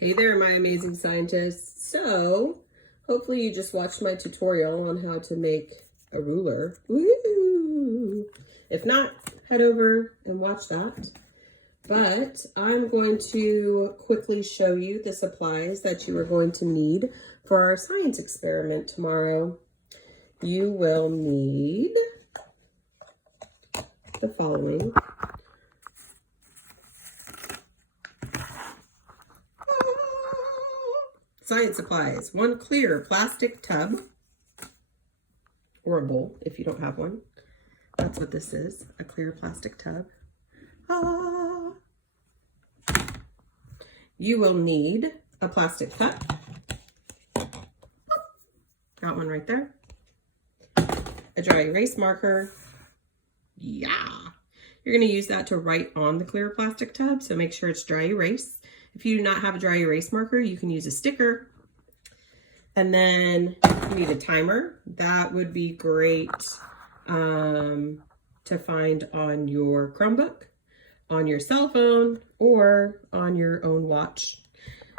Hey there, my amazing scientists. So, hopefully you just watched my tutorial on how to make a ruler. Woo! If not, head over and watch that. But I'm going to quickly show you the supplies that you are going to need for our science experiment tomorrow. You will need the following. Science supplies. 1 clear plastic tub, or a bowl if you don't have one. That's what this is, a clear plastic tub. You will need a plastic cup. Got one right there. A dry erase marker. Yeah. You're going to use that to write on the clear plastic tub, so make sure it's dry erase. If you do not have a dry erase marker, you can use a sticker. And then you need a timer. That would be great to find on your Chromebook, on your cell phone, or on your own watch.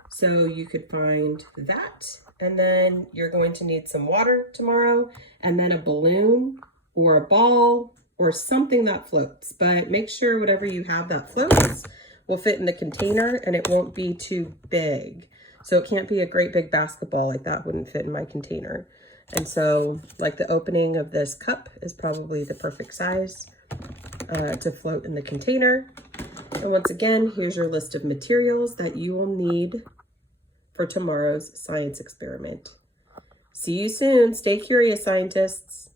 So you could find that. And then you're going to need some water tomorrow, and then a balloon or a ball or something that floats. But make sure whatever you have that floats will fit in the container and it won't be too big. So it can't be a great big basketball, like that wouldn't fit in my container. And so like the opening of this cup is probably the perfect size to float in the container. And once again, here's your list of materials that you will need for tomorrow's science experiment. See you soon. Stay curious, scientists.